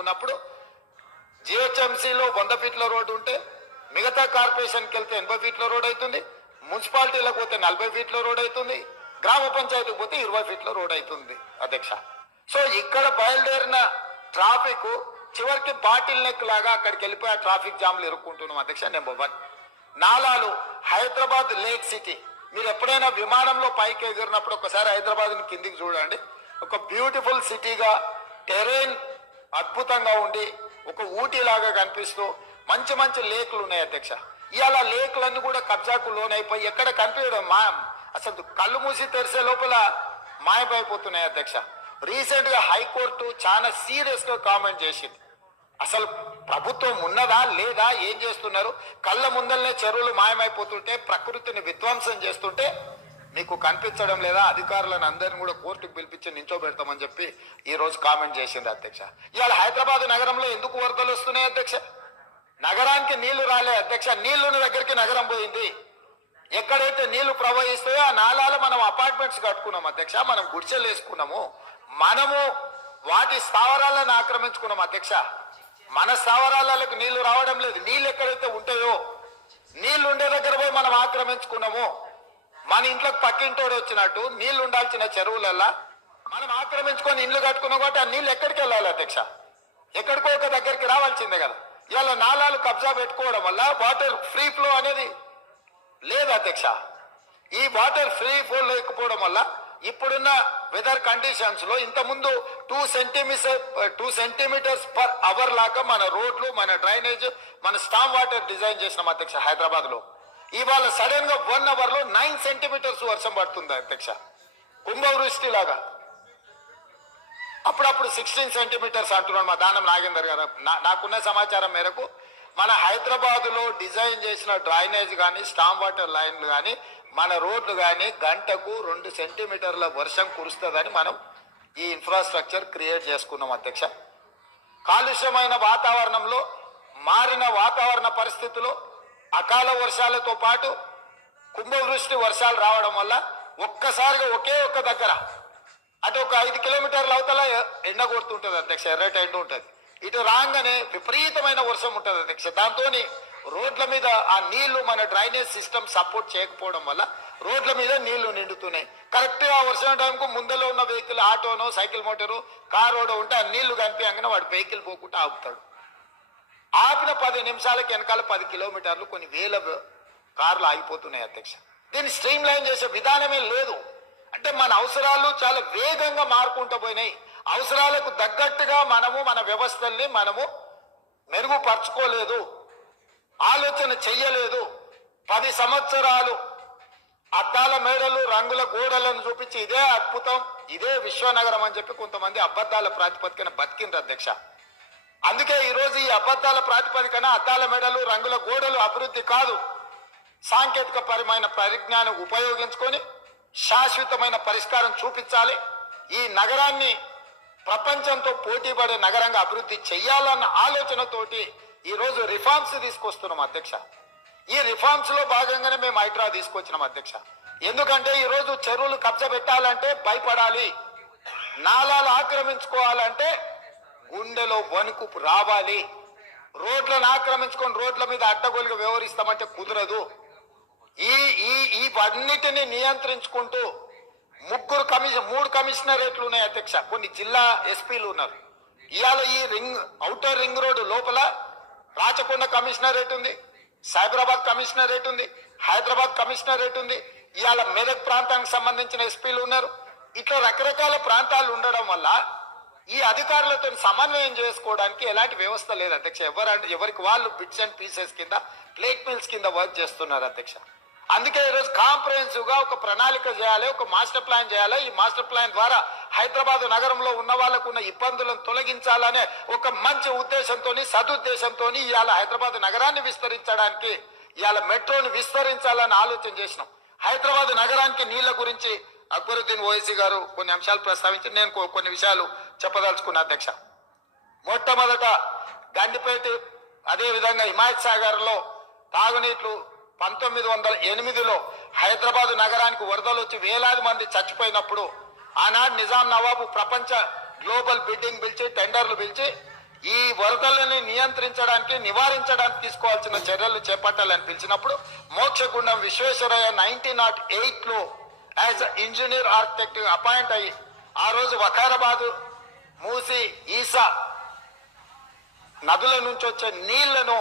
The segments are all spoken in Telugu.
అనుకున్నప్పుడు జిహెచ్ఎంసీలో 100 ఫీట్ల రోడ్డు ఉంటే మిగతా కార్పొరేషన్కి వెళ్తే 80 ఫీట్ల రోడ్ అవుతుంది, మున్సిపాలిటీలకు పోతే 40 ఫీట్ల రోడ్ అవుతుంది, గ్రామ పంచాయతీకి పోతే 20 ఫీట్ల రోడ్ అవుతుంది అధ్యక్ష. సో ఇక్కడ బయలుదేరిన ట్రాఫిక్ చివరికి బాటిల్ నెక్ లాగా అక్కడికి వెళ్ళిపోయి ఆ ట్రాఫిక్ జామ్లు ఇరుక్కుంటున్నాం అధ్యక్ష. నెంబర్ 1. నాలాలు హైదరాబాద్ లేక్ సిటీ. మీరు ఎప్పుడైనా విమానంలో పైకి ఎగిరినప్పుడు ఒకసారి హైదరాబాద్ని కిందికి చూడండి. ఒక బ్యూటిఫుల్ సిటీగా, టెరైన్ అద్భుతంగా ఉండి ఒక ఊటీ లాగా కనిపిస్తూ మంచి మంచి లేక్లు ఉన్నాయి అధ్యక్ష. ఇవాళ లేక్లన్నీ కూడా కబ్జాకు లోనైపోయి ఎక్కడ కనిపించడం అసలు కళ్ళు మూసి తెరిసే లోపల మాయమైపోతున్నాయి అధ్యక్ష. రీసెంట్ గా హైకోర్టు చాలా సీరియస్ గా కామెంట్ చేసింది. అసలు ప్రభుత్వం ఉన్నదా లేదా, ఏం చేస్తున్నారు? కళ్ళ ముందరనే చెరువులు మాయమైపోతుంటే, ప్రకృతిని విధ్వంసం చేస్తుంటే మీకు కనిపించడం లేదా? అధికారులను అందరినీ కూడా కోర్టుకు పిలిపించి నించోబెడతామని చెప్పి ఈ రోజు కామెంట్ చేసింది అధ్యక్ష. ఇవాళ హైదరాబాద్ నగరంలో ఎందుకు వరదలు వస్తున్నాయి అధ్యక్ష? నగరానికి నీళ్లు రాలే అధ్యక్ష. నీళ్లున్న దగ్గరికి నగరం పోయింది. ఎక్కడైతే నీళ్లు ప్రవహిస్తాయో ఆ నాలాలు మనం అపార్ట్మెంట్స్ కట్టుకున్నాం అధ్యక్ష, మనం గుడిసెలు వేసుకున్నాము, మనము వాటి స్థావరాలను ఆక్రమించుకున్నాం అధ్యక్ష. మన స్థావరాలకు నీళ్లు రావడం లేదు. నీళ్లు ఎక్కడైతే ఉంటాయో, నీళ్లు ఉండే దగ్గర పోయి మనం ఆక్రమించుకున్నాము. మన ఇంట్లోకి పక్కింటోడు వచ్చినట్టు నీళ్లు ఉండాల్సిన చెరువులల్లా మనం ఆక్రమించుకొని ఇల్లు కట్టుకున్నాం కాబట్టి ఆ నీళ్లు ఎక్కడికి వెళ్ళాలి అధ్యక్ష? ఎక్కడికో ఒక దగ్గరికి రావాల్సిందే కదా. ఇలా నాలాలు కబ్జా పెట్టుకోవడం వల్ల వాటర్ ఫ్రీ ఫ్లో అనేది లేదు అధ్యక్ష. ఈ వాటర్ ఫ్రీ ఫ్లో లేకపోవడం వల్ల ఇప్పుడున్న వెదర్ కండిషన్స్ లో ఇంతకుముందు 2 సెంటీమీటర్స్ పర్ అవర్ లాగా మన రోడ్లు, మన డ్రైనేజ్, మన స్టామ్ వాటర్ డిజైన్ చేసినాం అధ్యక్ష హైదరాబాద్ లో. ఇవాళ సడన్ గా 1 అవర్ లో 9 సెంటీమీటర్స్ వర్షం పడుతుంది అధ్యక్ష, కుంభవృష్టి లాగా. అప్పుడప్పుడు 16 సెంటీమీటర్స్ అంటున్నాడు మా దానం నాగేందర్ గారు. నాకున్న సమాచారం మేరకు మన హైదరాబాద్ లో డిజైన్ చేసిన డ్రైనేజ్ కానీ, స్టామ్ వాటర్ లైన్లు కానీ, మన రోడ్లు కానీ గంటకు 2 సెంటీమీటర్ల వర్షం కురుస్తుందని మనం ఈ ఇన్ఫ్రాస్ట్రక్చర్ క్రియేట్ చేసుకున్నాం అధ్యక్ష. కాలుష్యమైన వాతావరణంలో, మారిన వాతావరణ పరిస్థితుల్లో అకాల వర్షాలతో పాటు కుంభవృష్టి వర్షాలు రావడం వల్ల ఒక్కసారిగా ఒకే ఒక్క దగ్గర అటు ఒక 5 కిలోమీటర్ల అవతల ఎండ కొడుతుంటుంది అధ్యక్ష, ఎర్రటి ఎండ ఉంటుంది. ఇటు రాగానే విపరీతమైన వర్షం ఉంటుంది అధ్యక్ష. దాంతో రోడ్ల మీద ఆ నీళ్లు మన డ్రైనేజ్ సిస్టమ్ సపోర్ట్ చేయకపోవడం వల్ల రోడ్ల మీద నీళ్లు నిండుతున్నాయి. కరెక్ట్ గా వర్షం టైంకు ముందలో ఉన్న వెహికల్, ఆటోనో, సైకిల్ మోటారు, కారోడో ఉంటే ఆ నీళ్లు కనిపించగానే వాడు వెహికల్ పోకుండా ఆపుతాడు. ఆపిన 10 నిమిషాలకి వెనకాల 10 కిలోమీటర్లు కొన్ని వేల కార్లు ఆగిపోతున్నాయి అధ్యక్ష. దీన్ని స్ట్రీమ్ లైన్ చేసే విధానమే లేదు. అంటే మన అవసరాలు చాలా వేగంగా మారుకుంటూ పోయినాయి. అవసరాలకు తగ్గట్టుగా మనము మన వ్యవస్థల్ని మనము మెరుగుపరచుకోలేదు, ఆలోచన చెయ్యలేదు. 10 సంవత్సరాలు అద్దాల మేడలు, రంగుల గోడలను చూపించి ఇదే అద్భుతం, ఇదే విశ్వనగరం అని చెప్పి కొంతమంది అబద్ధాల ప్రాతిపదికన బతికిండ్రు అధ్యక్ష. అందుకే ఈరోజు ఈ అబద్ధాల ప్రాతిపదికన అద్దాల మేడలు, రంగుల గోడలు అభివృద్ధి కాదు. సాంకేతిక పరమైన పరిజ్ఞానం ఉపయోగించుకొని శాశ్వతమైన పరిష్కారం చూపించాలి. ఈ నగరాన్ని ప్రపంచంతో పోటీ పడే నగరంగా అభివృద్ధి చెయ్యాలన్న ఆలోచనతోటి ఈ రోజు రిఫార్మ్స్ తీసుకొస్తున్నాం అధ్యక్ష. ఈ రిఫార్మ్స్ లో భాగంగానే మేము హైడ్రా తీసుకొచ్చినాం అధ్యక్ష. ఎందుకంటే ఈ రోజు చెరువులు కబ్జా పెట్టాలంటే భయపడాలి, నాలాలు ఆక్రమించుకోవాలంటే గుండెలో వణుకు రావాలి. రోడ్లను ఆక్రమించుకొని రోడ్ల మీద అడ్డగోలుగా వ్యవహరిస్తామంటే కుదరదు. ఇవన్నిటిని నియంత్రించుకుంటూ 3 కమిషనరేట్లు ఉన్నాయి అధ్యక్ష. కొన్ని జిల్లా ఎస్పీలు ఉన్నారు. ఇవాళ ఈ ఔటర్ రింగ్ రోడ్డు లోపల రాచకొండ కమిషనరేట్ ఉంది, సైబరాబాద్ కమిషనరేట్ ఉంది, హైదరాబాద్ కమిషనరేట్ ఉంది. ఇవాళ మెదక్ ప్రాంతానికి సంబంధించిన ఎస్పీలు ఉన్నారు. ఇట్లా రకరకాల ప్రాంతాలు ఉండడం వల్ల ఈ అధికారులతో సమన్వయం చేసుకోవడానికి ఎలాంటి వ్యవస్థ లేదు అధ్యక్ష. ఎవరికి వాళ్ళు బిట్స్ అండ్ పీసెస్ కింద, ప్లేట్ మిల్స్ కింద వర్క్ చేస్తున్నారు అధ్యక్ష. అందుకే ఈరోజు కాంప్రహెన్సివ్ గా ఒక ప్రణాళిక చేయాలి, ఒక మాస్టర్ ప్లాన్ చేయాలి. ఈ మాస్టర్ ప్లాన్ ద్వారా హైదరాబాద్ నగరంలో ఉన్న వాళ్ళకు ఉన్న ఇబ్బందులను తొలగించాలనే ఒక మంచి ఉద్దేశంతో, సదుద్దేశంతో ఇవాళ హైదరాబాద్ నగరాన్ని విస్తరించడానికి, ఇవాళ మెట్రోని విస్తరించాలని ఆలోచన చేసినాం. హైదరాబాద్ నగరానికి నీళ్ల గురించి అక్బరుద్దీన్ ఓవైసీ గారు కొన్ని అంశాలు ప్రస్తావించి నేను కొన్ని విషయాలు చెప్పదలుచుకున్నా అధ్యక్ష. మొట్టమొదట గండిపేట, అదేవిధంగా హిమాయత్ సాగర్ లో తాగునీళ్లు 1908లో హైదరాబాద్ నగరానికి వరదలు వచ్చి వేలాది మంది చచ్చిపోయినప్పుడు ఆనాడు నిజాం నవాబు ప్రపంచ గ్లోబల్ బిడ్డింగ్ పిలిచి, టెండర్లు పిలిచి ఈ వరదలని నియంత్రించడానికి నివారించడానికి తీసుకోవాల్సిన చర్యలు చేపట్టాలని పిలిచినప్పుడు మోక్షగుండం విశ్వేశ్వరయ్య 1908లో యాజ్ ఇంజనీర్ ఆర్కిటెక్ట్ అపాయింట్ అయ్యి ఆ రోజు వకారాబాదు మూసి ఈసా నదుల నుంచి వచ్చే నీళ్లను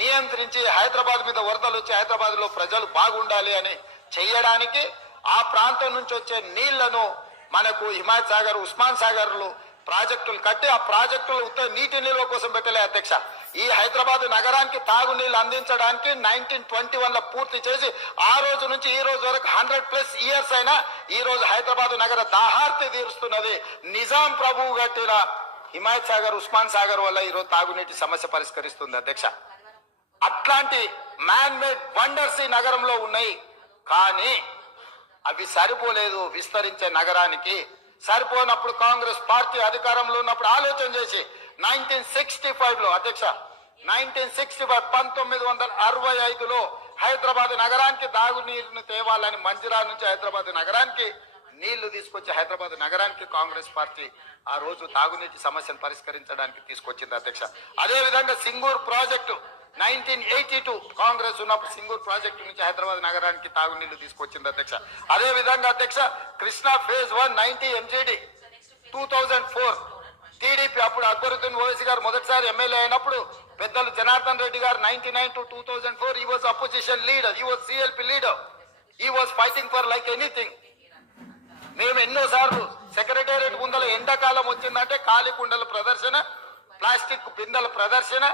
నియంత్రించి హైదరాబాద్ మీద వరదలు వచ్చి హైదరాబాద్ లో ప్రజలు బాగుండాలి అని చెయ్యడానికి ఆ ప్రాంతం నుంచి వచ్చే నీళ్లను మనకు హిమాయత్ సాగర్ ఉస్మాన్ సాగర్లు ప్రాజెక్టులు కట్టి ఆ ప్రాజెక్టులు ఉత్తర నీటి నిల్వ కోసం పెట్టలే అధ్యక్ష. ఈ హైదరాబాద్ నగరానికి తాగునీళ్ళు అందించడానికి 1921లో పూర్తి చేసి ఆ రోజు నుంచి ఈ రోజు వరకు 100+ ఇయర్స్ అయినా ఈ రోజు హైదరాబాద్ నగర దాహార్తి తీరుస్తున్నది నిజాం ప్రభువు కట్టిన హిమాయత్ సాగర్ ఉస్మాన్ సాగర్ వల్ల ఈరోజు తాగునీటి సమస్య పరిష్కరిస్తుంది అధ్యక్ష. అట్లాంటి మ్యాన్ మేడ్ వండర్స్ ఈ నగరంలో ఉన్నాయి. కానీ అవి సరిపోలేదు విస్తరించే నగరానికి. సరిపోనప్పుడు కాంగ్రెస్ పార్టీ అధికారంలో ఉన్నప్పుడు ఆలోచన చేసి 1965లో అధ్యక్ష 1965 హైదరాబాద్ నగరానికి తాగునీరును తేవాలని మంజిరా నుంచి హైదరాబాద్ నగరానికి నీళ్లు తీసుకొచ్చి హైదరాబాద్ నగరానికి కాంగ్రెస్ పార్టీ ఆ రోజు తాగునీటి సమస్యను పరిష్కరించడానికి తీసుకొచ్చింది అధ్యక్ష. అదే విధంగా సింగూర్ ప్రాజెక్టు 1982 కాంగ్రెస్ ఉన్నప్పుడు సింగూర్ ప్రాజెక్టు నుంచి హైదరాబాద్ నగరానికి తాగునీళ్లు తీసుకొచ్చింది అధ్యక్ష. అదే విధంగా అధ్యక్ష కృష్ణా phase 1 90 MGD 2004 టీడీపీ అప్పుడు అక్బరుద్దీన్ ఓవైసీ గారు మొదటిసారి ఎమ్మెల్యే అయినప్పుడు పెద్దలు జనార్దన్ రెడ్డి గారు 99 to 2004 he was opposition leader, he was CLP leader, he was fighting for like anything. మేము ఎన్నోసార్లు సెక్రటేరియట్ ముందల ఎండాకాలం వచ్చిందంటే ఖాళీ కుండల ప్రదర్శన, ప్లాస్టిక్ బిందెల ప్రదర్శన,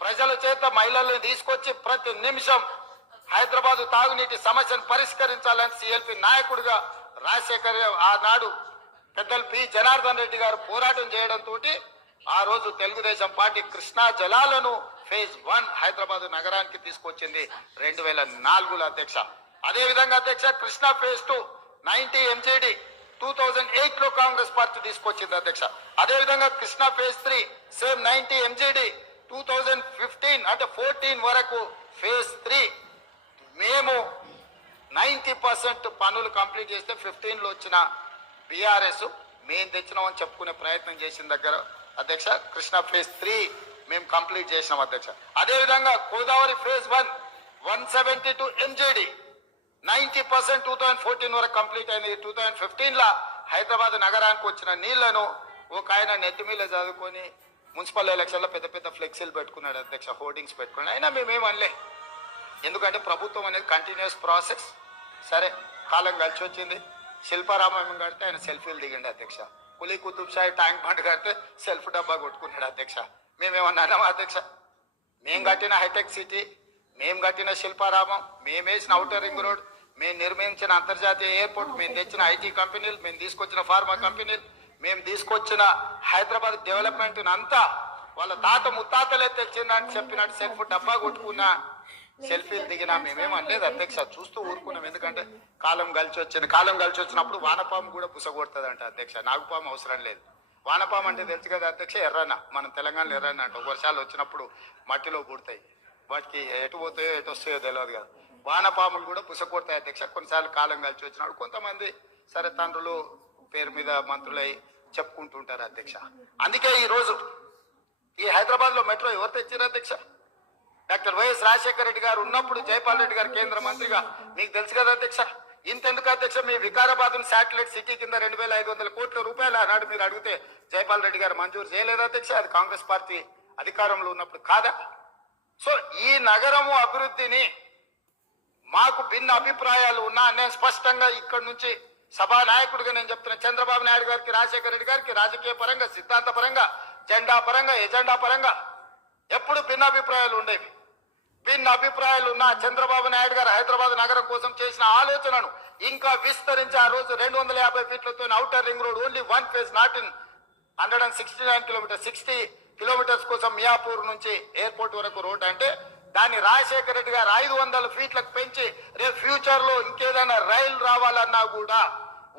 ప్రజల చేత మహిళలను తీసుకొచ్చి ప్రతి నిమిషం హైదరాబాద్ తాగునీటి సమస్యను పరిష్కరించాలని సిఎల్పి నాయకుడిగా రాజశేఖర్ ఆనాడు పెద్దలు పి జనార్దన్ రెడ్డి గారు పోరాటం చేయడంతో ఆ రోజు తెలుగుదేశం పార్టీ కృష్ణా జలాలను phase 1 హైదరాబాద్ నగరానికి తీసుకొచ్చింది 2004లో అధ్యక్ష. అదే విధంగా అధ్యక్ష కృష్ణా phase 2 90 MGD 2008లో కాంగ్రెస్ పార్టీ తీసుకొచ్చింది అధ్యక్ష. అదే విధంగా కృష్ణా phase 3 సేమ్ 90 MGD 2015 అంటే 14 వరకు phase 3 మేము 90% పనులు కంప్లీట్ చేస్తే 15లో వచ్చిన బీఆర్ఎస్ మేము తెచ్చినామని చెప్పుకునే ప్రయత్నం చేసిన దగ్గర అధ్యక్ష కృష్ణా phase 3 మేము కంప్లీట్ చేసినాం అధ్యక్ష. అదే విధంగా గోదావరి phase 1 172 MGD 90% 2014 వరకు కంప్లీట్ అయింది. 2015లో హైదరాబాద్ నగరానికి వచ్చిన నీళ్లను ఒక ఆయన నెత్తి మీద చదువుకొని మున్సిపల్ ఎలక్షన్లో పెద్ద పెద్ద ఫ్లెక్సీలు పెట్టుకున్నాడు అధ్యక్ష, హోర్డింగ్స్ పెట్టుకున్నాడు. అయినా మేమేమనలే, ఎందుకంటే ప్రభుత్వం అనేది కంటిన్యూస్ ప్రాసెస్. సరే కాలం కలిసి వచ్చింది. శిల్పారామం కడితే ఆయన సెల్ఫీలు దిగండి అధ్యక్ష. కులీ కుతుబ్ షాహి ట్యాంక్ బండ్ కడితే సెల్ఫ్ డబ్బా కొట్టుకున్నాడు అధ్యక్ష. మేమేమన్నామా అధ్యక్ష? మేము కట్టిన హైటెక్ సిటీ, మేము కట్టిన శిల్పారామం, మేము వేసిన ఔటర్ రింగ్ రోడ్, మేము నిర్మించిన అంతర్జాతీయ ఎయిర్పోర్ట్, మేము తెచ్చిన ఐటీ కంపెనీలు, మేము తీసుకొచ్చిన ఫార్మా కంపెనీలు, మేము తీసుకొచ్చిన హైదరాబాద్ డెవలప్మెంట్ అంతా వాళ్ళ తాత ముత్తాతలే తెచ్చిందని చెప్పినట్టు సెల్ఫ్ డబ్బా కొట్టుకున్నా సెల్ఫీలు దిగినా మేమేమనలేదు అధ్యక్ష. చూస్తూ ఊరుకున్నాం. ఎందుకంటే కాలం కలిసి వచ్చింది. కాలం కలిసి వచ్చినప్పుడు వానపాము కూడా పుసగొడుతుంది అంట అధ్యక్ష. నాగుపాము అవసరం లేదు. వానపాము అంటే తెలుసు కదా అధ్యక్ష, ఎర్రన్న, మనం తెలంగాణలో ఎర్రన్న అంట. వర్షాలు వచ్చినప్పుడు మట్టిలో పుడతాయి, వాటికి ఎటు పోతాయో ఎటు వస్తాయో తెలియదు కదా. వానపాములు కూడా పుసగొడతాయి అధ్యక్ష. కొన్నిసార్లు కాలం కలిసి వచ్చినప్పుడు కొంతమంది సరే తండ్రులు పేరు మీద మంత్రులై చెప్పుకుంటుంటారు అధ్యక్ష. అందుకే ఈరోజు ఈ హైదరాబాద్ లో మెట్రో ఎవరు తెచ్చారు అధ్యక్ష? డాక్టర్ వైఎస్ రాజశేఖర రెడ్డి గారు ఉన్నప్పుడు జైపాల్ రెడ్డి గారు కేంద్ర మంత్రిగా, మీకు తెలుసు కదా అధ్యక్ష. ఇంతెందుకు అధ్యక్ష, మీ వికారాబాద్ శాటిలైట్ సిటీ కింద 2500 కోట్ల రూపాయలు ఆనాడు మీరు అడిగితే జైపాల్ రెడ్డి గారు మంజూరు చేయలేదు అధ్యక్ష. అది కాంగ్రెస్ పార్టీ అధికారంలో ఉన్నప్పుడు కాదా? సో ఈ నగరము అభివృద్ధిని మాకు భిన్న అభిప్రాయాలు ఉన్నా నేను స్పష్టంగా ఇక్కడి నుంచి సభా నాయకుడిగా నేను చెప్తున్నా. చంద్రబాబు నాయుడు గారికి, రాజశేఖర రెడ్డి గారికి రాజకీయ పరంగా, సిద్ధాంత పరంగా, జెండా పరంగా, ఎజెండా పరంగా ఎప్పుడు భిన్నాభిప్రాయాలు ఉండేవి. భిన్న అభిప్రాయాలు ఉన్న చంద్రబాబు నాయుడు గారు హైదరాబాద్ నగరం కోసం చేసిన ఆలోచనను ఇంకా విస్తరించి ఆ రోజు 250 ఫీట్లతో outer ring road only 1 phase, not in 169 kilometres, 60 kilometres కోసం మియాపూర్ నుంచి ఎయిర్పోర్ట్ వరకు రోడ్ అంటే దాన్ని రాజశేఖర రెడ్డి గారు 500 ఫీట్లకు పెంచి రేపు ఫ్యూచర్ లో ఇంకేదైనా రైలు రావాలన్నా కూడా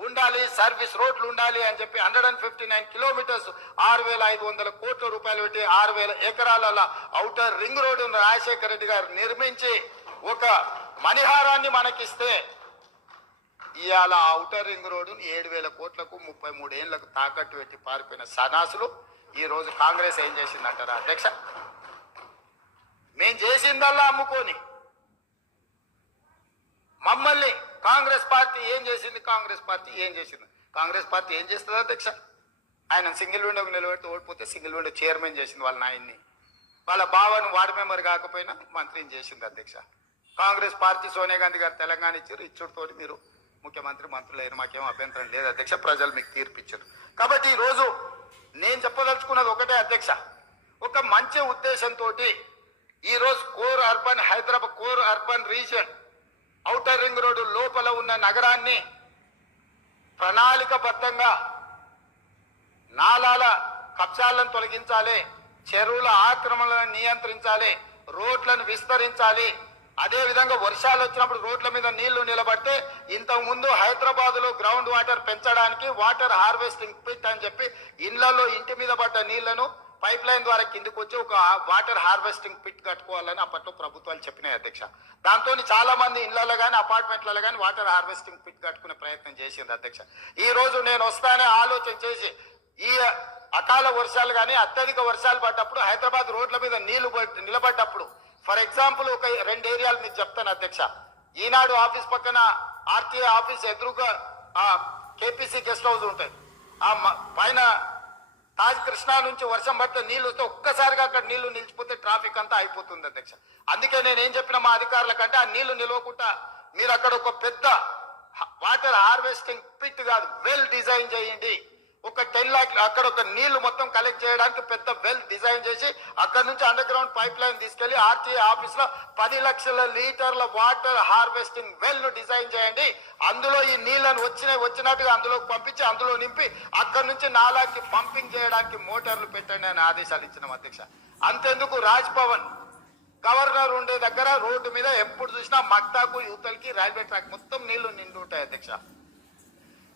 ఉండాలి, సర్వీస్ రోడ్లు ఉండాలి అని చెప్పి 159 కిలోమీటర్స్ 6500 కోట్ల రూపాయలు పెట్టి 6000 ఎకరాల ఔటర్ రింగ్ రోడ్డును రాజశేఖర రెడ్డి గారు నిర్మించి ఒక మణిహారాన్ని మనకిస్తే ఇవాళ ఔటర్ రింగ్ రోడ్డును 7000 కోట్లకు 33 ఏళ్లకు తాకట్టు పెట్టి పారిపోయిన సనాసులు ఈరోజు కాంగ్రెస్ ఏం చేసిందంటారా అధ్యక్ష? మేం చేసిందల్లా అమ్ముకొని మమ్మల్ని కాంగ్రెస్ పార్టీ ఏం చేసింది, కాంగ్రెస్ పార్టీ ఏం చేసింది, కాంగ్రెస్ పార్టీ ఏం చేస్తుంది అధ్యక్ష? ఆయన సింగిల్ విండోకి నిలబెడితే ఓడిపోతే సింగిల్ విండో చైర్మన్ చేసింది వాళ్ళ నాయన్ని, వాళ్ళ బావను వార్డు మెంబర్ కాకపోయినా మంత్రిని చేసింది అధ్యక్ష. కాంగ్రెస్ పార్టీ సోనియా గాంధీ గారు తెలంగాణ ఇచ్చారు, ఇచ్చుడుతోటి మీరు ముఖ్యమంత్రి మంత్రులు అయిన మాకేం అభ్యంతరం లేదు అధ్యక్ష. ప్రజలు మీకు తీర్పిచ్చారు. కాబట్టి ఈరోజు నేను చెప్పదలుచుకున్నది ఒకటే అధ్యక్ష, ఒక మంచి ఉద్దేశంతో ఈరోజు core urban Hyderabad core urban region outer ring road లోపల ఉన్న నగరాన్ని ప్రణాళికబద్ధంగా నాలాల కబ్జాలను తొలగించాలి, చెరువుల ఆక్రమణలను నియంత్రించాలి, రోడ్లను విస్తరించాలి. అదే విధంగా వర్షాలు వచ్చినప్పుడు రోడ్ల మీద నీళ్లు నిలబడితే ఇంతకు ముందు హైదరాబాద్ లో గ్రౌండ్ వాటర్ పెంచడానికి వాటర్ హార్వెస్టింగ్ పిట్ అని చెప్పి ఇళ్లలో ఇంటి మీద పడ్డ నీళ్లను పైప్ లైన్ ద్వారా కిందకు వచ్చి ఒక వాటర్ హార్వెస్టింగ్ పిట్ కట్టుకోవాలని అప్పట్లో ప్రభుత్వాలు చెప్పినాయి అధ్యక్ష. దాంతో చాలా మంది ఇళ్లలో కానీ అపార్ట్మెంట్లలో కానీ వాటర్ హార్వెస్టింగ్ పిట్ కట్టుకునే ప్రయత్నం చేసింది అధ్యక్ష. ఈ రోజు నేను వస్తానే ఆలోచన చేసి ఈ అకాల వర్షాలు కానీ అత్యధిక వర్షాలు పడ్డప్పుడు హైదరాబాద్ రోడ్ల మీద నీళ్లు నిలబడ్డప్పుడు ఫర్ ఎగ్జాంపుల్ ఒక 2 ఏరియాలు మీకు చెప్తాను అధ్యక్ష. ఈనాడు ఆఫీస్ పక్కన ఆర్టీఐ ఆఫీస్ ఎదురుగా కేపీసీ గెస్ట్ హౌస్ ఉంటాయి. ఆ పైన తాజ్ కృష్ణా నుంచి వర్షం పడితే నీళ్లు వస్తే ఒక్కసారిగా అక్కడ నీళ్లు నిలిచిపోతే ట్రాఫిక్ అంతా అయిపోతుంది అధ్యక్ష. అందుకే నేను ఏం చెప్పిన మా అధికారులకంటే ఆ నీళ్లు నిలవకుండా మీరు అక్కడ ఒక పెద్ద వాటర్ హార్వెస్టింగ్ పిట్ కాదు వెల్ డిజైన్ చేయండి. ఒక 10 లాక్ అక్కడ ఒక నీళ్లు మొత్తం కలెక్ట్ చేయడానికి పెద్ద వెల్ డిజైన్ చేసి అక్కడ నుంచి అండర్ గ్రౌండ్ పైప్ లైన్ తీసుకెళ్లి ఆర్టీఐ ఆఫీస్ లో 10 లక్షల లీటర్ల వాటర్ హార్వెస్టింగ్ వెల్ ను డిజైన్ చేయండి. అందులో ఈ నీళ్లను వచ్చినట్టుగా అందులోకి పంపించి అందులో నింపి అక్కడ నుంచి నాలాకి పంపింగ్ చేయడానికి మోటార్లు పెట్టండి అని ఆదేశాలు ఇచ్చినాం అధ్యక్ష. అంతెందుకు రాజ్ భవన్ గవర్నర్ ఉండే దగ్గర రోడ్డు మీద ఎప్పుడు చూసినా మక్తాకు యువతలకి రైల్వే ట్రాక్ మొత్తం నీళ్లు నిండి ఉంటాయి అధ్యక్ష.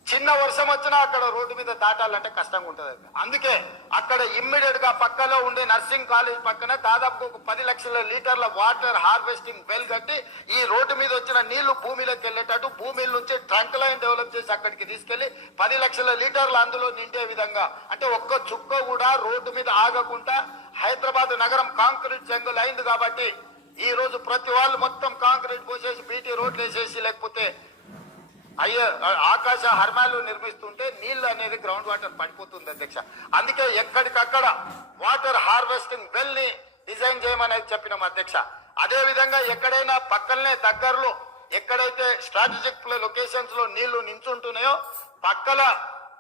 చిన్న వర్షం వచ్చినా అక్కడ రోడ్డు మీద దాటాలంటే కష్టంగా ఉంటుంది. అందుకే అక్కడ ఇమ్మీడియట్ గా పక్కలో ఉండే నర్సింగ్ కాలేజ్ పక్కన దాదాపు ఒక 10 లక్షల లీటర్ల వాటర్ హార్వెస్టింగ్ వెల్ కట్టి ఈ రోడ్డు మీద వచ్చిన నీళ్లు భూమిలోకి వెళ్ళేటట్టు భూమిల నుంచి ట్రంక్ లైన్ డెవలప్ చేసి అక్కడికి తీసుకెళ్లి 10 లక్షల లీటర్లు అందులో నిండే విధంగా అంటే ఒక్క చుక్క కూడా రోడ్డు మీద ఆగకుండా హైదరాబాద్ నగరం కాంక్రీట్ జంగుల్ అయింది. కాబట్టి ఈ రోజు ప్రతి వాళ్ళు మొత్తం కాంక్రీట్ పోసేసి బీటీ రోడ్లు వేసేసి లేకపోతే ఆకాశ హర్మాలు నిర్మిస్తుంటే నీళ్లు అనేది గ్రౌండ్ వాటర్ పడిపోతుంది అధ్యక్ష. అందుకే ఎక్కడికక్కడ వాటర్ హార్వెస్టింగ్ వెల్ ని డిజైన్ చేయమనేది చెప్పినాం అధ్యక్ష. అదే విధంగా ఎక్కడైనా పక్కనే దగ్గరలో ఎక్కడైతే స్ట్రాటజిక్ లొకేషన్స్ లో నీళ్లు నించుంటున్నాయో పక్కల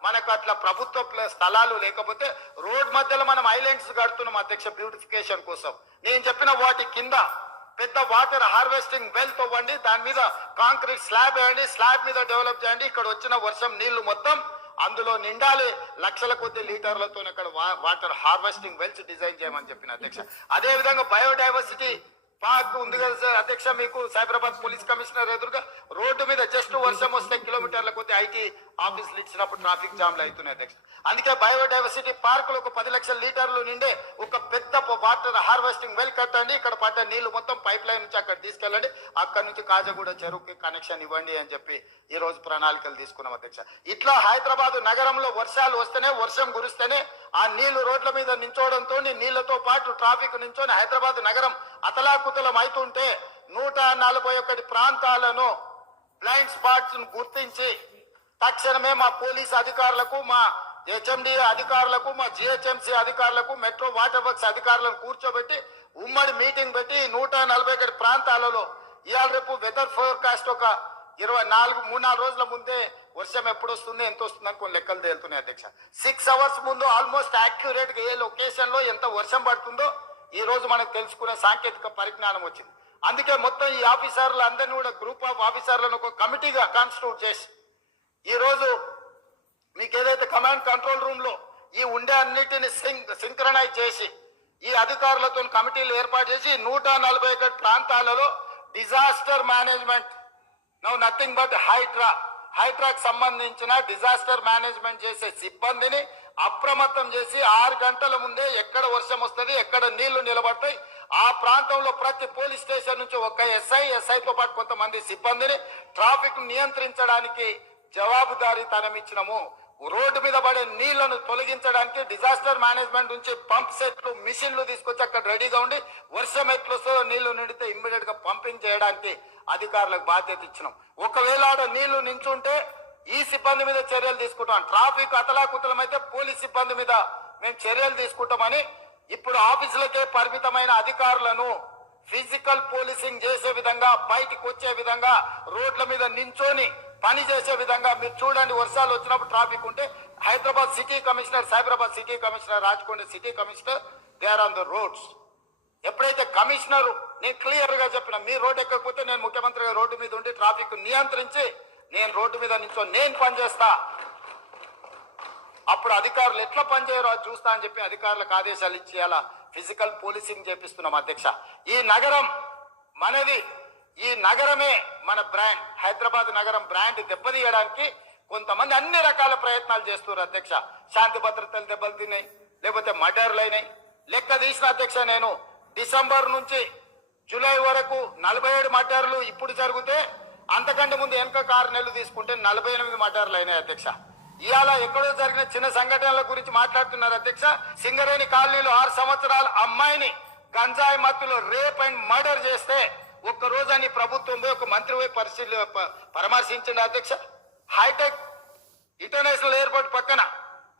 మనకు అట్లా ప్రభుత్వ స్థలాలు లేకపోతే రోడ్ మధ్యలో మనం ఐలాండ్స్ కడుతున్నాం అధ్యక్ష బ్యూటిఫికేషన్ కోసం. నేను చెప్పిన వాటి కింద పెద్ద వాటర్ హార్వెస్టింగ్ వెల్ తవ్వండి, దాని మీద కాంక్రీట్ స్లాబ్ వేయండి, స్లాబ్ మీద డెవలప్ చేయండి. ఇక్కడ వచ్చిన వర్షం నీళ్లు మొత్తం అందులో నిండాలి. లక్షల కొద్ది లీటర్లతో అక్కడ వాటర్ హార్వెస్టింగ్ వెల్స్ డిజైన్ చేయమని చెప్పిన అధ్యక్ష. అదే విధంగా బయోడైవర్సిటీ పార్క్ ఉంది కదా సార్ అధ్యక్ష, మీకు సైబరాబాద్ పోలీస్ కమిషనర్ ఎదురుగా రోడ్డు మీద జస్ట్ వర్షం వస్తే కిలోమీటర్ల కొద్ది ఐటీ ఆఫీసులు ఇచ్చినప్పుడు ట్రాఫిక్ జామ్లు అవుతున్నాయి అధ్యక్ష. అందుకే బయోడైవర్సిటీ పార్క్ లో ఒక 10 లక్షల లీటర్లు నిండే ఒక పెద్ద వాటర్ హార్వెస్టింగ్ వెల్ కట్టండి. ఇక్కడ పడ్డ నీళ్లు మొత్తం పైప్ లైన్ నుంచి అక్కడ తీసుకెళ్ళండి, అక్కడ నుంచి కాజగూడ చెరువుకి కనెక్షన్ ఇవ్వండి అని చెప్పి ఈ రోజు ప్రణాళికలు తీసుకున్నాం అధ్యక్ష. ఇట్లా హైదరాబాద్ నగరంలో వర్షాలు వస్తేనే వర్షం కురిస్తేనే ఆ నీళ్లు రోడ్ల మీద నించోవడంతో నీళ్లతో పాటు ట్రాఫిక్ నించొని హైదరాబాద్ నగరం అతలాకుతలం అవుతుంటే 141 ప్రాంతాలను బ్లైండ్ స్పాట్స్ ను గుర్తించి తక్షణమే మా పోలీస్ అధికారులకు, మా హెచ్ఎండి అధికారులకు, మా జిహెచ్ఎంసీ అధికారులకు, మెట్రో వాటర్ వర్క్స్ అధికారులను కూర్చోబెట్టి ఉమ్మడి మీటింగ్ పెట్టి 141 ప్రాంతాలలో ఇవాళ రేపు వెదర్ ఫోర్కాస్ట్ ఒక 3-4 రోజుల ముందే వర్షం ఎప్పుడు వస్తుంది ఎంత వస్తుందని కొన్ని లెక్కలు తేలుతున్నాయి అధ్యక్ష. 6 అవర్స్ ముందు ఆల్మోస్ట్ యాక్యురేట్ గా ఏ లొకేషన్ లో ఎంత వర్షం పడుతుందో ఈ రోజు మనకు తెలుసుకునే సాంకేతిక పరిజ్ఞానం వచ్చింది. అందుకే మొత్తం ఈ ఆఫీసర్లు అందరినీ కూడా గ్రూప్ ఆఫ్ ఆఫీసర్లను ఒక కమిటీగా కాన్స్టిట్యూట్ చేసి ఈ రోజు మీకు ఏదైతే కమాండ్ కంట్రోల్ రూమ్ లో ఈ ఉండే అన్నిటిని సింక్రనైజ్ చేసి ఈ అధికారులతో కమిటీలు ఏర్పాటు చేసి 141 ప్రాంతాలలో డిజాస్టర్ మేనేజ్మెంట్ నథింగ్ బట్ హైడ్రాకు సంబంధించిన డిజాస్టర్ మేనేజ్మెంట్ చేసే సిబ్బందిని అప్రమత్తం చేసి 6 గంటల ముందే ఎక్కడ వర్షం వస్తుంది, ఎక్కడ నీళ్లు నిలబడతాయి, ఆ ప్రాంతంలో ప్రతి పోలీస్ స్టేషన్ నుంచి ఒక ఎస్ఐతో పాటు కొంతమంది సిబ్బందిని ట్రాఫిక్ నియంత్రించడానికి జవాబుదారీతనం ఇచ్చినాము. రోడ్డు మీద పడే నీళ్లను తొలగించడానికి డిజాస్టర్ మేనేజ్మెంట్ నుంచి పంప్ సెట్లు మిషన్లు తీసుకొచ్చి అక్కడ రెడీగా ఉండి వర్షం ఎట్లొస్తో నీళ్లు నిండితే ఇమ్మీడియట్ గా పంపింగ్ చేయడానికి అధికారులకు బాధ్యత ఇచ్చినాం. ఒకవేళ ఆడ నీళ్లు నించుంటే ఈ సిబ్బంది మీద చర్యలు తీసుకుంటాం. ట్రాఫిక్ అతలాకుతలం అయితే పోలీస్ సిబ్బంది మీద మేము చర్యలు తీసుకుంటామని ఇప్పుడు ఆఫీసులకే పరిమితమైన అధికారులను ఫిజికల్ పోలీసింగ్ చేసే విధంగా, బయటికి వచ్చే విధంగా, రోడ్ల మీద నించొని పని చేసే విధంగా మీరు చూడండి. వర్షాలు వచ్చినప్పుడు ట్రాఫిక్ ఉంటే Hyderabad city commissioner, Cyberabad city commissioner, Rachakonda city commissioner, they are on the roads. ఎప్పుడైతే కమిషనర్ నేను క్లియర్ గా చెప్పిన మీ రోడ్డు ఎక్కకపోతే నేను ముఖ్యమంత్రిగా రోడ్డు మీద ఉండి ట్రాఫిక్ నియంత్రించి నేను రోడ్డు మీద నించో నేను పనిచేస్తా, అప్పుడు అధికారులు ఎట్లా పనిచేయరో అది చూస్తా అని చెప్పి అధికారులకు ఆదేశాలు ఇచ్చి అలా ఫిజికల్ పోలీసింగ్ చేపిస్తున్నాం. అధ్యక్ష, ఈ నగరం మనది, ఈ నగరమే మన బ్రాండ్. హైదరాబాద్ నగరం బ్రాండ్ దెబ్బతీయడానికి కొంతమంది అన్ని రకాల ప్రయత్నాలు చేస్తున్నారు. అధ్యక్ష, శాంతి భద్రతలు దెబ్బలు తిన్నాయి, లేకపోతే మర్డర్లు అయినాయి. లెక్క తీసిన అధ్యక్ష, నేను డిసెంబర్ నుంచి జూలై వరకు 47 మర్డర్లు ఇప్పుడు జరిగితే అంతకంటే ముందు వెనక 6 నెలలు తీసుకుంటే 48 మర్డర్లు అయినాయి. అధ్యక్ష, ఇవాళ ఎక్కడో జరిగిన చిన్న సంఘటనల గురించి మాట్లాడుతున్నారు. అధ్యక్ష, సింగరేణి కాలనీలో 6 సంవత్సరాల అమ్మాయిని గంజాయి మత్తులో రేప్ అండ్ మర్డర్ చేస్తే ఒక్క రోజు అని ప్రభుత్వం పోయి ఒక మంత్రి పోయి పరామర్శించండి. అధ్యక్ష, హైటెక్ ఇంటర్నేషనల్ ఎయిర్పోర్ట్ పక్కన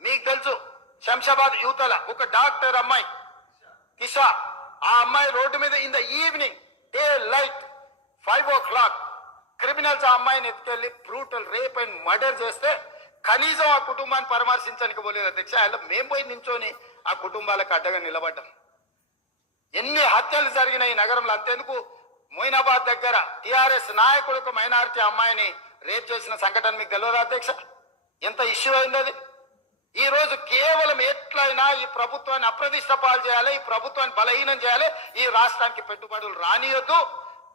మీకు తెలుసు శంషాబాద్ యువతల ఒక డాక్టర్ అమ్మాయి కిషా, ఆ అమ్మాయి రోడ్డు మీద in the evening day light 5 o'clock criminals ఆ అమ్మాయిని ఎత్తుకెళ్లి బ్రూటల్ రేప్ అండ్ మర్డర్ చేస్తే కనీసం ఆ కుటుంబాన్ని పరామర్శించడానికి పోలేదు. అధ్యక్ష, అలా మేము పోయి నించొని ఆ కుటుంబాలకు అడ్డగా నిలబడ్డాం. ఎన్ని హత్యలు జరిగినాయి ఈ నగరంలో. అంతేందుకు మొయినాబాద్ దగ్గర టిఆర్ఎస్ నాయకుడు ఒక మైనారిటీ అమ్మాయిని రేప్ చేసిన సంఘటన మీకు తెలియదా అధ్యక్ష? ఎంత ఇష్యూ అయింది అది. ఈ రోజు కేవలం ఎట్లయినా ఈ ప్రభుత్వాన్ని అప్రతిష్ట పాలు చేయాలి, ఈ ప్రభుత్వాన్ని బలహీనం చేయాలి, ఈ రాష్ట్రానికి పెట్టుబడులు రానియొద్దు,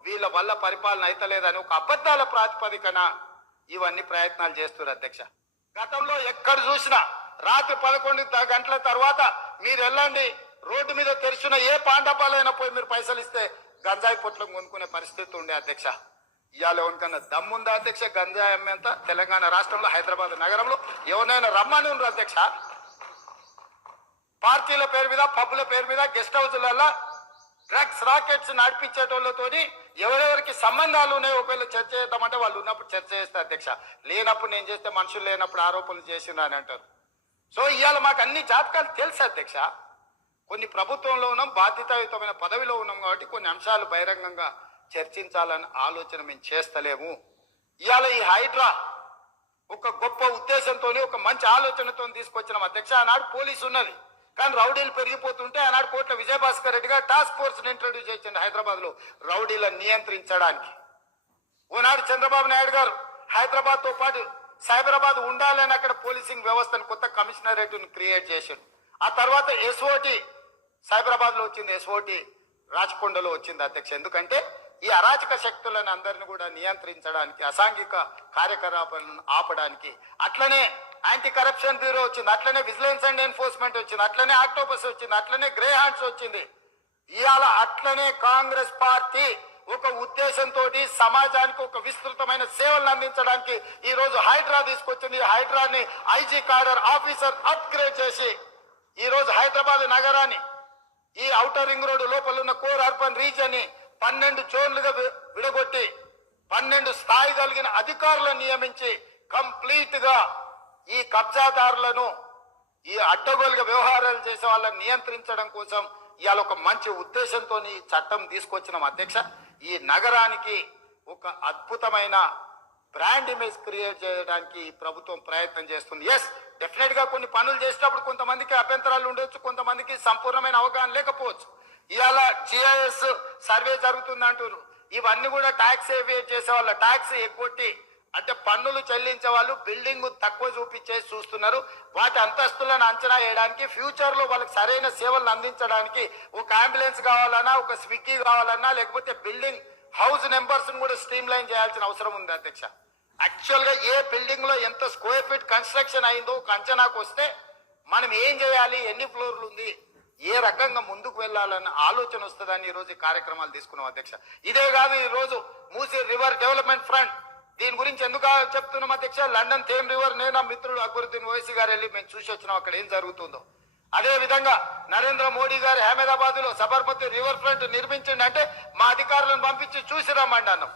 వీళ్ళ వల్ల పరిపాలన అయితలేదని ఒక అబద్ధాల ప్రాతిపదికన ఇవన్నీ ప్రయత్నాలు చేస్తున్నారు. అధ్యక్ష, గతంలో ఎక్కడ చూసినా రాత్రి 11 గంటల తర్వాత మీరు వెళ్ళండి, రోడ్డు మీద తెరిచిన ఏ పాండపాలైనా పోయి మీరు పైసలు ఇస్తే గంజాయి పొట్లం కొనుక్కునే పరిస్థితి ఉండే. అధ్యక్ష, ఇవాళ ఎవరికన్నా దమ్ముందా అధ్యక్ష? గంజాయి అమ్మేంత తెలంగాణ రాష్ట్రంలో హైదరాబాద్ నగరంలో ఎవరైనా రమ్మని ఉన్నారు. అధ్యక్ష, పార్టీల పేరు మీద, పబ్బుల పేరు మీద, గెస్ట్ హౌస్లలో డ్రగ్స్ రాకెట్స్ నడిపించేటోళ్ళతోని ఎవరెవరికి సంబంధాలు ఉన్నాయో ఒకవేళ చర్చ చేద్దామంటే వాళ్ళు ఉన్నప్పుడు చర్చ చేస్తే అధ్యక్ష, లేనప్పుడు నేను చేస్తే మనుషులు లేనప్పుడు ఆరోపణలు చేసిందా అని అంటారు. సో ఇవాళ మాకు అన్ని జాతకాలు తెలుసు అధ్యక్ష. కొన్ని ప్రభుత్వంలో ఉన్నాం, బాధ్యతాయుతమైన పదవిలో ఉన్నాం కాబట్టి కొన్ని అంశాలు బహిరంగంగా చర్చించాలని ఆలోచన మేము చేస్తలేము. ఇవాళ ఈ హైడ్రా ఒక గొప్ప ఉద్దేశంతో ఒక మంచి ఆలోచనతో తీసుకొచ్చినాం. అధ్యక్ష, ఆనాడు పోలీసు ఉన్నది కానీ రౌడీలు పెరిగిపోతుంటే ఆనాడు కోట్ల విజయభాస్కర్ రెడ్డి గారు టాస్క్ ఫోర్స్ ఇంట్రడ్యూస్ చేసింది హైదరాబాద్ లో రౌడీలను నియంత్రించడానికి. ఓనాడు చంద్రబాబు నాయుడు గారు హైదరాబాద్ తో పాటు సైబరాబాద్ ఉండాలని అక్కడ పోలీసింగ్ వ్యవస్థను కొత్త కమిషనరేట్ క్రియేట్ చేశాడు. ఆ తర్వాత ఎస్ఓటి సైబరాబాద్ లో వచ్చింది, ఎస్ఓటి రాచకొండలో వచ్చింది. అధ్యక్ష, ఎందుకంటే ఈ అరాచక శక్తులను అందరిని కూడా నియంత్రించడానికి, అసాంఘిక కార్యకలాపాలను ఆపడానికి. అట్లనే యాంటీ కరప్షన్ బ్యూరో వచ్చింది, అట్లనే విజిలెన్స్ అండ్ ఎన్ఫోర్స్మెంట్ వచ్చింది, అట్లనే ఆక్టోపస్ వచ్చింది, అట్లనే గ్రే హ్యాండ్స్ వచ్చింది. ఇవాళ అట్లనే కాంగ్రెస్ పార్టీ ఒక ఉద్దేశంతో సమాజానికి ఒక విస్తృతమైన సేవలను అందించడానికి ఈ రోజు హైడ్రా తీసుకొచ్చింది. హైడ్రాని ఐజీ కాడర్ ఆఫీసర్ అప్గ్రేడ్ చేసి ఈ రోజు హైదరాబాద్ నగరాన్ని, ఈ ఔటర్ రింగ్ రోడ్డు లోపల ఉన్న కోర్ అర్బన్ రీజియన్ ని 12 జోన్లుగా విడగొట్టి 12 స్థాయి కలిగిన అధికారులను నియమించి కంప్లీట్ గా ఈ కబ్జాదారులను, ఈ అడ్డగోలుగా వ్యవహారాలు చేసే వాళ్ళని నియంత్రించడం కోసం ఇవాళ ఒక మంచి ఉద్దేశంతో ఈ చట్టం తీసుకొచ్చినాం. అధ్యక్ష, ఈ నగరానికి ఒక అద్భుతమైన బ్రాండ్ ఇమేజ్ క్రియేట్ చేయడానికి ఈ ప్రభుత్వం ప్రయత్నం చేస్తుంది. ఎస్, డెఫినెట్ గా కొన్ని పనులు చేసేటప్పుడు కొంతమందికి అభ్యంతరాలు ఉండొచ్చు, కొంతమందికి సంపూర్ణమైన అవగాహన లేకపోవచ్చు. ఇవాళ జిఐఎస్ సర్వే జరుగుతుంది అంటారు. ఇవన్నీ కూడా ట్యాక్స్ ఏవియేట్ చేసే వాళ్ళ ట్యాక్స్ ఎగ్గొట్టి, అంటే పన్నులు చెల్లించే వాళ్ళు బిల్డింగ్ తక్కువ చూపించేసి చూస్తున్నారు. వాటి అంతస్తులను అంచనా వేయడానికి, ఫ్యూచర్ లో వాళ్ళకి సరైన సేవలను అందించడానికి ఒక అంబులెన్స్ కావాలన్నా, ఒక స్విగ్గీ కావాలన్నా, లేకపోతే బిల్డింగ్ హౌస్ నెంబర్స్ కూడా స్ట్రీమ్ లైన్ చేయాల్సిన అవసరం ఉంది. అధ్యక్ష, యాక్చువల్ గా ఏ బిల్డింగ్ లో ఎంత స్క్వేర్ ఫీట్ కన్స్ట్రక్షన్ అయిందో ఒక అంచనాకు వస్తే మనం ఏం చేయాలి, ఎన్ని ఫ్లోర్లు ఉంది, ఏ రకంగా ముందుకు వెళ్లాలన్న ఆలోచన వస్తుందని ఈ రోజు కార్యక్రమాలు తీసుకున్నాం. అధ్యక్ష, ఇదే కాదు, ఈ రోజు మూసీ రివర్ డెవలప్మెంట్ ఫ్రంట్ దీని గురించి ఎందుకు చెప్తున్నాం అధ్యక్ష? లండన్ థేమ్ రివర్ నేను నా మిత్రుడు అక్బరుద్దీన్ ఓవైసీ గారు వెళ్ళి మేము చూసి వచ్చినాం అక్కడ ఏం జరుగుతుందో. అదే విధంగా నరేంద్ర మోడీ గారు అహ్మదాబాద్ లో సబర్మతి రివర్ ఫ్రంట్ నిర్మించండి అంటే మా అధికారులను పంపించి చూసి రమ్మండి అన్నాం.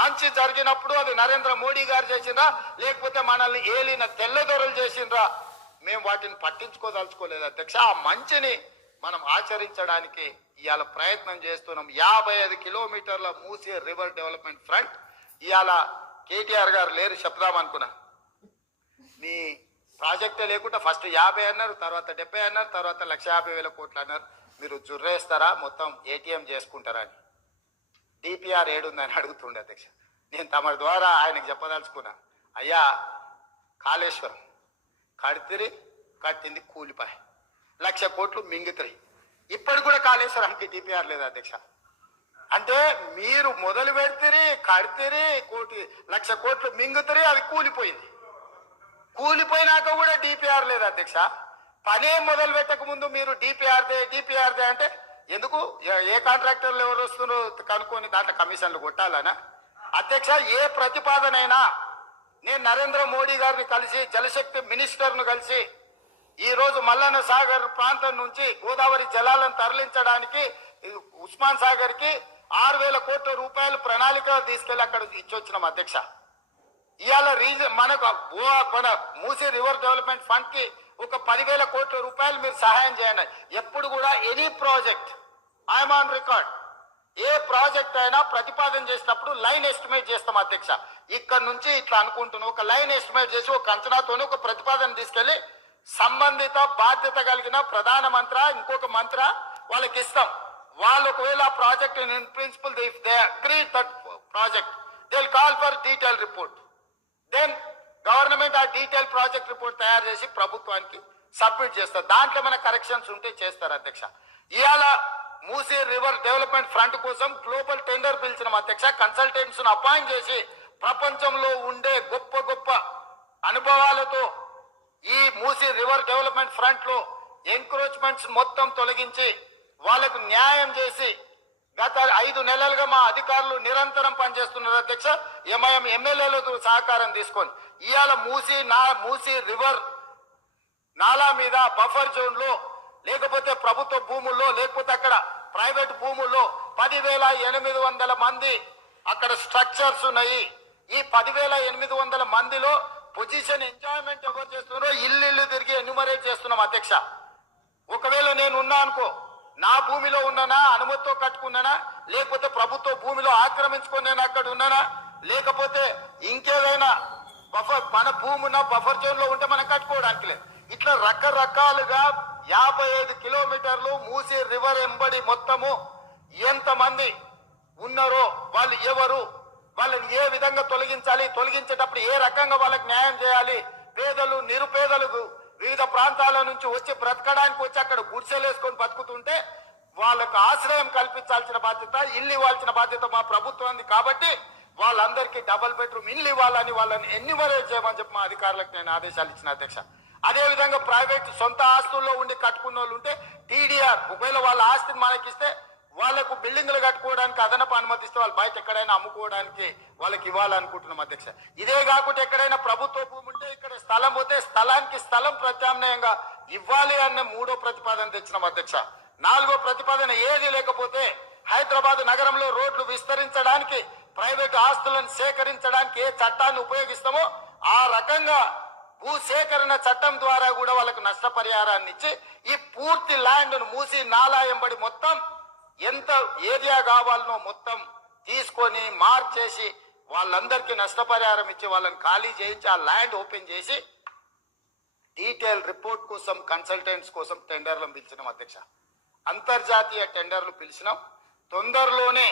మంచి జరిగినప్పుడు అది నరేంద్ర మోడీ గారు చేసిండ్రా లేకపోతే మనల్ని ఏలిన తెల్లదొరలు చేసిండ్రా మేము వాటిని పట్టించుకోదలుచుకోలేదు అధ్యక్ష. ఆ మంచిని మనం ఆచరించడానికి ఇవాళ ప్రయత్నం చేస్తున్నాం. 55 కిలోమీటర్ల మూసీ రివర్ డెవలప్మెంట్ ఫ్రంట్ ఇవాళ కేటీఆర్ గారు లేరు చెప్దాం అనుకున్నా. మీ ప్రాజెక్టే లేకుండా ఫస్ట్ 50 అన్నారు, తర్వాత 70 అన్నారు, తర్వాత 1,50,000 కోట్లు అన్నారు. మీరు జుర్రేస్తారా మొత్తం ఏటీఎం చేసుకుంటారా అని డిపిఆర్ ఏడుందని అడుగుతుండే అధ్యక్ష. నేను తమ ద్వారా ఆయనకు చెప్పదలుచుకున్నా, అయ్యా కాళేశ్వరం కట్టింది కూలిపాయ 1,00,000 కోట్లు మింగుతాయి. ఇప్పటి కూడా కాళేశ్వరానికి డిపిఆర్ లేదు అధ్యక్ష. అంటే మీరు మొదలు పెడితే కడితే 1,00,000 కోట్లు మింగుతాయి, అది కూలిపోయింది. కూలిపోయినాక కూడా డిపిఆర్ లేదు అధ్యక్ష. పనే మొదలు పెట్టక ముందు మీరు డిపిఆర్దే అంటే ఎందుకు? ఏ కాంట్రాక్టర్లు ఎవరు వస్తున్నారో కనుక్కొని దాంట్లో కమిషన్లు కొట్టాలనా అధ్యక్ష? ఏ ప్రతిపాదనైనా నేను నరేంద్ర మోడీ గారిని కలిసి జలశక్తి మినిస్టర్ను కలిసి ఈ రోజు మల్లన్న సాగర్ ప్రాంతం నుంచి గోదావరి జలాలను తరలించడానికి ఉస్మాన్ సాగర్ కి 6,000 కోట్ల రూపాయలు ప్రణాళిక తీసుకెళ్లి అక్కడ ఇచ్చొచ్చినాం అధ్యక్ష. ఇవాళ మన మూసీ రివర్ డెవలప్మెంట్ ఫండ్ కి ఒక 10,000 కోట్ల రూపాయలు మీరు సహాయం చేయండి. ఎప్పుడు కూడా any project I'm on record, A project అయినా ప్రతిపాదన చేసినప్పుడు లైన్ ఎస్టిమేట్ చేస్తాం అధ్యక్ష. ఇక్కడ నుంచి ఇట్లా అనుకుంటున్నాం, ఒక లైన్ ఎస్టిమేట్ చేసి ఒక అంచనాతోనే ఒక ప్రతిపాదన తీసుకెళ్లి సంబంధిత బాధ్యత కలిగిన ప్రధానమంత్రి ఇంకొక మంత్రి వాళ్ళకి ఇస్తాం. వాళ్ళు ఒకవేళ ఆ project in principle if they agree that project they will call for detail report. Then government ఆ డీటెయిల్ ప్రాజెక్ట్ రిపోర్ట్ తయారు చేసి ప్రభుత్వానికి సబ్మిట్ చేస్తారు. దాంట్లో మన కరెక్షన్స్ ఉంటే చేస్తారు అధ్యక్ష. ఇవాళ మూసీ రివర్ డెవలప్మెంట్ ఫ్రంట్ కోసం గ్లోబల్ టెండర్ పిలిచిన అధ్యక్ష. కన్సల్టెంట్స్ అపాయింట్ చేసి ప్రపంచంలో ఉండే గొప్ప గొప్ప అనుభవాలతో ఈ మూసీ రివర్ డెవలప్మెంట్ ఫ్రంట్ లో ఎంక్రోచ్మెంట్స్ మొత్తం తొలగించి వాళ్లకు న్యాయం చేసి గత 5 నెలలుగా మా అధికారులు నిరంతరం పనిచేస్తున్నారు అధ్యక్ష. ఎంఐఎం ఎమ్మెల్యేలతో సహకారం తీసుకొని ఇవాళ మూసీ రివర్ నాలా మీద బఫర్ జోన్ లో లేకపోతే ప్రభుత్వ భూముల్లో లేకపోతే అక్కడ ప్రైవేట్ భూముల్లో 10,800 మంది అక్కడ స్ట్రక్చర్స్ ఉన్నాయి. ఈ 10,800 మందిలో పొజిషన్ ఎంజాయ్మెంట్ ఎవరు చేస్తున్నారో ఇల్లు తిరిగి ఎన్యూమరేట్ చేస్తున్నాం అధ్యక్ష. ఒకవేళ నేను ఉన్నా అనుకో, నా భూమిలో ఉన్నానా, అనుమతితో కట్టుకున్నానా, లేకపోతే ప్రభుత్వ భూమిలో ఆక్రమించుకొని నేను అక్కడ ఉన్నానా, లేకపోతే ఇంకేదైనా మన భూమి ఉన్న బఫర్ జోన్ లో ఉంటే మనం కట్టుకోవడానికి లేదు. ఇట్లా రకరకాలుగా 55 కిలోమీటర్లు మూసీ రివర్ ఎంబడి మొత్తము ఎంతమంది ఉన్నారో వాళ్ళు ఎవరు, వాళ్ళని ఏ విధంగా తొలగించాలి, తొలగించేటప్పుడు ఏ రకంగా వాళ్ళకి న్యాయం చేయాలి, పేదలు నిరుపేదలకు వివిధ ప్రాంతాల నుంచి వచ్చి బ్రతకడానికి వచ్చి అక్కడ గుడిసెలేసుకొని బతుకుతుంటే వాళ్ళకు ఆశ్రయం కల్పించాల్సిన బాధ్యత, ఇల్లు ఇవ్వాల్సిన బాధ్యత మా ప్రభుత్వం. కాబట్టి వాళ్ళందరికీ డబుల్ బెడ్రూమ్ ఇల్లు ఇవ్వాలని వాళ్ళని ఎన్యూమరేట్ చేయమని చెప్పి మా అధికారులకు నేను ఆదేశాలు ఇచ్చిన అధ్యక్ష. అదే విధంగా ప్రైవేట్ సొంత ఆస్తుల్లో ఉండి కట్టుకున్న వాళ్ళు ఉంటే టీడీఆర్, ఒకవేళ వాళ్ళ ఆస్తిని మనకిస్తే వాళ్లకు బిల్డింగ్లు కట్టుకోవడానికి అదనపు అనుమతిస్తే వాళ్ళు బయట ఎక్కడైనా అమ్ముకోవడానికి వాళ్ళకి ఇవ్వాలనుకుంటున్నాం అధ్యక్ష. ఇదే కాకుండా ఎక్కడైనా ప్రభుత్వ భూమి ఉంటే ఇక్కడ స్థలం పోతే స్థలానికి స్థలం ప్రత్యామ్నాయంగా ఇవ్వాలి అన్న 3వ ప్రతిపాదన తెచ్చినాం అధ్యక్ష. 4వ ప్రతిపాదన ఏది లేకపోతే హైదరాబాద్ నగరంలో రోడ్లు విస్తరించడానికి ప్రైవేటు ఆస్తులను సేకరించడానికి ఏ చట్టాన్ని ఉపయోగిస్తామో ఆ రకంగా భూసేకరణ చట్టం ద్వారా కూడా వాళ్ళకు నష్టపరిహారాన్ని ఇచ్చి ఈ పూర్తి ల్యాండ్ ను మూసి నాలా ఎంబడి మొత్తం ఎంత ఏరియా కావాలనో మొత్తం తీసుకొని మార్చేసి వాళ్ళందరికీ నష్టపరిహారం ఇచ్చి వాళ్ళని ఖాళీ చేయించి ఆ ల్యాండ్ ఓపెన్ చేసి డీటెయిల్ రిపోర్ట్ కోసం కన్సల్టెంట్స్ కోసం టెండర్లను పిలిచినాం అధ్యక్ష. అంతర్జాతీయ టెండర్లు పిలిచినాం. తొందరలోనే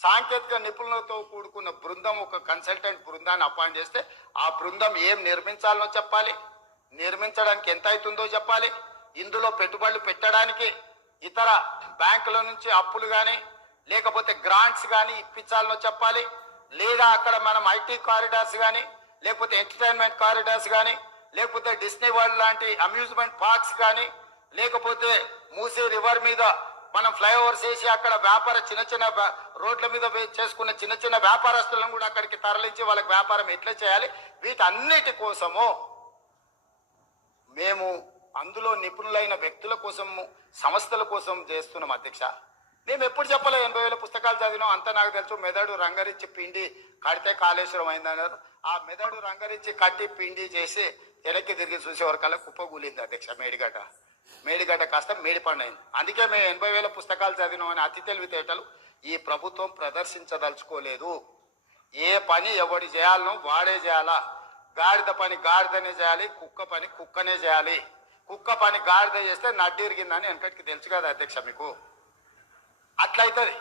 సాంకేతిక నిపుణులతో కూడుకున్న బృందం, ఒక కన్సల్టెంట్ బృందాన్ని అపాయింట్ చేస్తే ఆ బృందం ఏం నిర్మించాలనో చెప్పాలి, నిర్మించడానికి ఎంత అవుతుందో చెప్పాలి, ఇందులో పెట్టుబడులు పెట్టడానికి ఇతర బ్యాంకుల నుంచి అప్పులు కానీ లేకపోతే గ్రాంట్స్ కానీ ఇప్పించాలనో చెప్పాలి, లేదా అక్కడ మనం ఐటీ కారిడార్స్ కానీ లేకపోతే ఎంటర్టైన్మెంట్ కారిడార్స్ కానీ లేకపోతే డిస్నీ వరల్డ్ లాంటి అమ్యూజ్మెంట్ పార్క్స్ కానీ లేకపోతే మూసీ రివర్ మీద మనం ఫ్లైఓవర్స్ వేసి అక్కడ వ్యాపార చిన్న చిన్న రోడ్ల మీద చేసుకున్న చిన్న చిన్న వ్యాపారస్తులను కూడా అక్కడికి తరలించి వాళ్ళకి వ్యాపారం ఎట్లా చేయాలి, వీటన్నిటి కోసము మేము అందులో నిపుణులైన వ్యక్తుల కోసము సంస్థల కోసం చేస్తున్నాం అధ్యక్ష. మేము ఎప్పుడు చెప్పలే 80,000 పుస్తకాలు చదివినాం అంతా నాకు తెలుసు. మెదడు రంగరించి పిండి కడితే కాళేశ్వరం అయిందన్నారు. ఆ మెదడు రంగరించి కట్టి పిండి చేసి వెనక్కి తిరిగి చూసేవరకల్లా కుప్పగూలింది అధ్యక్ష. మేడిగడ్డ కాస్త మేడిపండు అయింది. అందుకే మేము 80,000 పుస్తకాలు చదివినామని అతి తెలివితేటలు ఈ ప్రభుత్వం ప్రదర్శించదలుచుకోలేదు. ఏ పని ఎవడు చేయాలనో వాడే చేయాలా. గాడిద పని గాడిదనే చేయాలి, కుక్క పని కుక్కనే చేయాలి. కుక్క పని గాడిద చేస్తే నడ్డిరిగిందని వెనకటికి తెలుసు కదా అధ్యక్ష మీకు. అట్లయితుంది.